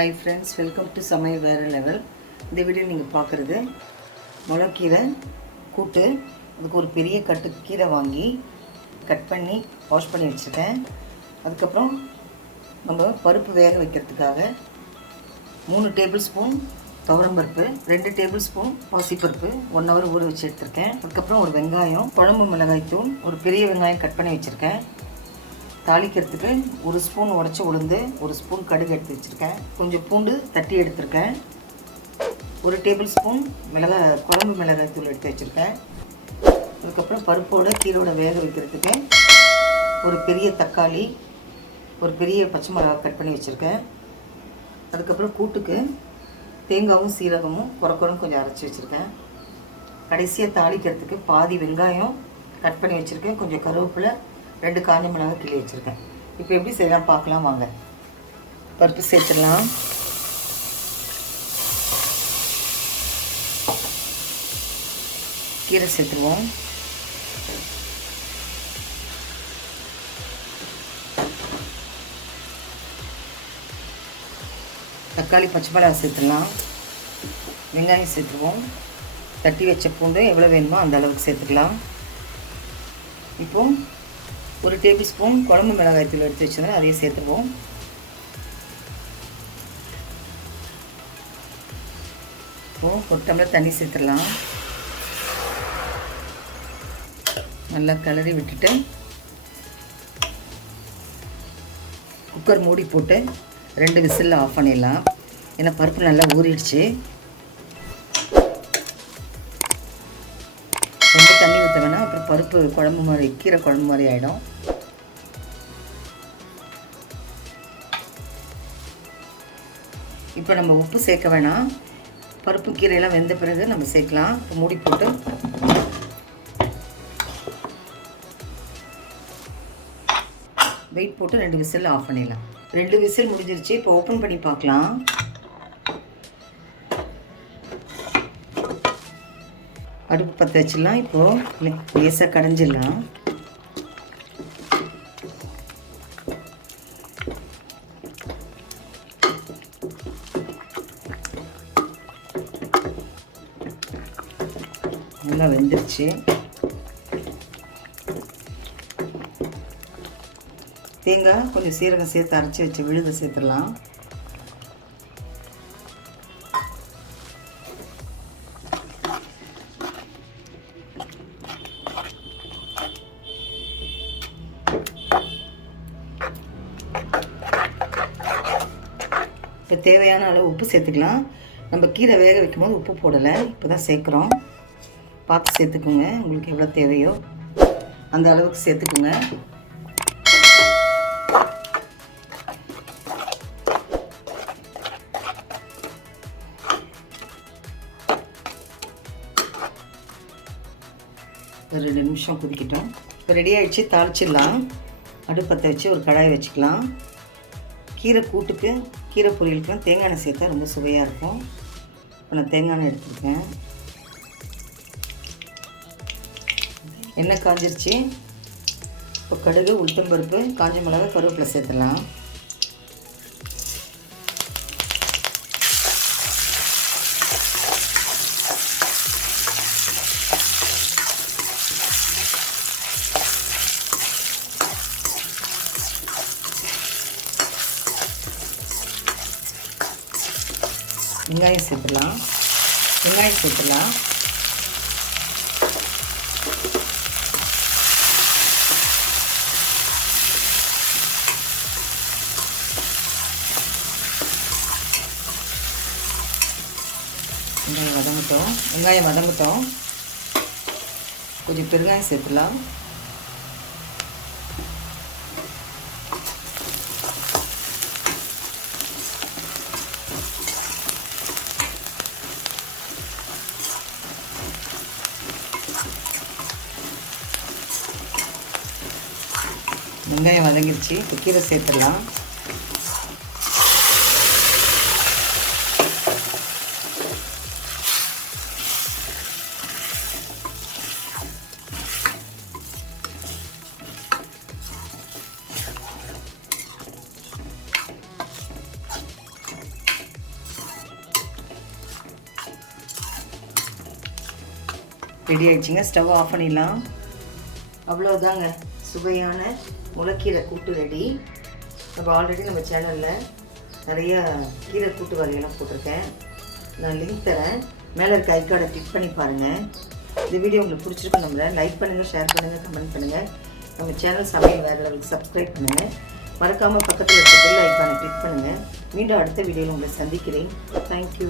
Hi friends, welcome to சமையல் வேறு level. இந்த வீடியோ நீங்கள் பார்க்குறது முளைக்கீரை கூட்டு. அதுக்கு ஒரு பெரிய கட்டு கீரை வாங்கி கட் பண்ணி வாஷ் பண்ணி வச்சுருக்கேன். அதுக்கப்புறம் நம்ம பருப்பு வேக வைக்கிறதுக்காக 3 டேபிள் ஸ்பூன் துவரம்பருப்பு, 2 டேபிள் ஸ்பூன் பாசிப்பருப்பு 1 ஹவர் ஊற வச்சு எடுத்திருக்கேன். அதுக்கப்புறம் ஒரு வெங்காயம், குழம்பு மிளகாய் தூள், ஒரு பெரிய வெங்காயம் கட் பண்ணி வச்சுருக்கேன். தாளிக்கிறதுக்கு 1 ஸ்பூன் உடச்சி உளுந்து, 1 ஸ்பூன் கடுகு எடுத்து வச்சுருக்கேன். கொஞ்சம் பூண்டு தட்டி எடுத்துருக்கேன். 1 டேபிள் ஸ்பூன் குழம்பு மிளகாய் தூள் எடுத்து வச்சுருக்கேன். அதுக்கப்புறம் பருப்போட கீரோட வேக வைக்கிறதுக்கு ஒரு பெரிய தக்காளி, ஒரு பெரிய பச்சை மிளகாய் கட் பண்ணி வச்சுருக்கேன். அதுக்கப்புறம் கூட்டுக்கு தேங்காயும் சீரகமும் குறக்குறன்னு கொஞ்சம் அரைச்சி வச்சுருக்கேன். கடைசியாக தாளிக்கிறதுக்கு பாதி வெங்காயம் கட் பண்ணி வச்சுருக்கேன். கொஞ்சம் கருவேப்பிலை, 2 காஞ்ச மிளகாய் கிள்ளி வச்சுருக்கேன். இப்போ எப்படி செய்யலாம் பார்க்கலாம் வாங்க. பருப்பு சேர்த்துடலாம். கீரை சேர்த்துருவோம். தக்காளி, பச்சை மிளகாய் சேர்த்துடலாம். வெங்காயம் சேர்த்துருவோம். தட்டி வச்ச பூண்டு எவ்வளோ வேணுமோ அந்த அளவுக்கு சேர்த்துக்கலாம். இப்போது 1 டேபிள் ஸ்பூன் குழம்பு மிளகாய் தூள் எடுத்து வச்சுருந்தேன், அதையும் சேர்த்துருவோம். இப்போது ஒரு டம்ளர் தண்ணி சேர்த்துடலாம். நல்லா கிளறி விட்டுட்டு குக்கர் மூடி போட்டு 2 விசிலில் ஆஃப் பண்ணிடலாம். ஏன்னா பருப்பு நல்லா ஊறிடுச்சு. ரொம்ப தண்ணி ஊற்ற வேணாம், அப்புறம் பருப்பு குழம்பு மாதிரி, கீரை குழம்பு மாதிரி ஆகிடும். இப்போ நம்ம உப்பு சேர்க்க வேணாம், பருப்பு கீரையெல்லாம் வெந்த பிறகு நம்ம சேர்க்கலாம். இப்போ மூடி போட்டு வெயிட் போட்டு 2 விசில் ஆஃப் பண்ணிடலாம். 2 விசில் முடிஞ்சிருச்சு. இப்போ ஓப்பன் பண்ணி பார்க்கலாம். அடுப்பு பற்ற வச்சிடலாம். இப்போது லேசாக கடைஞ்சிடலாம். நல்லா வெந்துருச்சு. தேங்காய் கொஞ்சம் சீரகம் சேர்த்து அரைச்சி வச்சு விழுத சேர்த்துடலாம். இப்போ தேவையான அளவு உப்பு சேர்த்துக்கலாம். நம்ம கீரை வேக வைக்கும் போது உப்பு போடலை, இப்போ தான் சேர்க்குறோம். பார்த்து சேர்த்துக்குங்க, உங்களுக்கு எவ்வளோ தேவையோ அந்த அளவுக்கு சேர்த்துக்குங்க. ஒரு 2 நிமிஷம் கொதிக்கிட்டோம். இப்போ ரெடி ஆகிடுச்சு. தாளிச்சிடலாம். அடுப்பத்தை வச்சு ஒரு கடாயை வச்சுக்கலாம். கீரை கூட்டுக்கு, கீரை பொரியலுக்குலாம் தேங்காய் எண்ணெய் சேர்த்தா ரொம்ப சுவையாக இருக்கும். இப்போ நான் தேங்காய் எண்ணெய் எடுத்துருக்கேன். எண்ணெய் காஞ்சிருச்சு. இப்போ கடுகு, உளுத்தம்பருப்பு, காஞ்ச மிளகாய், கருவேப்பிலை சேர்த்துடலாம். வெங்காயம் சேர்த்துடலாம். வெங்காயம் சேர்த்துடலாம். வெங்காயம் வதங்கட்டும். கொஞ்சம் பெருங்காயம் சேர்த்துடலாம். வெங்காயம் வதங்கிடுச்சு. இப்போ கீரை சேர்த்துடலாம். ரெடி ஆயிடுச்சுங்க. ஸ்டவ் ஆஃப் பண்ணிடலாம். அவ்வளோதாங்க, சுவையான முளைக்கீரை கூட்டு ரெடி. ஆல்ரெடி நம்ம சேனலில் நிறைய கீரை கூட்டு வகையெல்லாம் போட்டிருக்கேன். நான் லிங்க் தரேன், மேலே இருக்க ஐக்கார்டை கிளிக் பண்ணி பாருங்கள். இந்த வீடியோ உங்களுக்கு பிடிச்சிருக்கும் நம்புகிறேன். லைக் பண்ணுங்கள், ஷேர் பண்ணுங்கள், கமெண்ட் பண்ணுங்கள். நம்ம சேனல் சமையல் வேறு லெவலுக்கு சப்ஸ்கிரைப் பண்ணுங்கள். மறக்காமல் பக்கத்தில் இருக்க பெல் ஐக்கானை கிளிக் பண்ணுங்கள். மீண்டும் அடுத்த வீடியோவில் உங்களை சந்திக்கிறேன். தேங்க்யூ.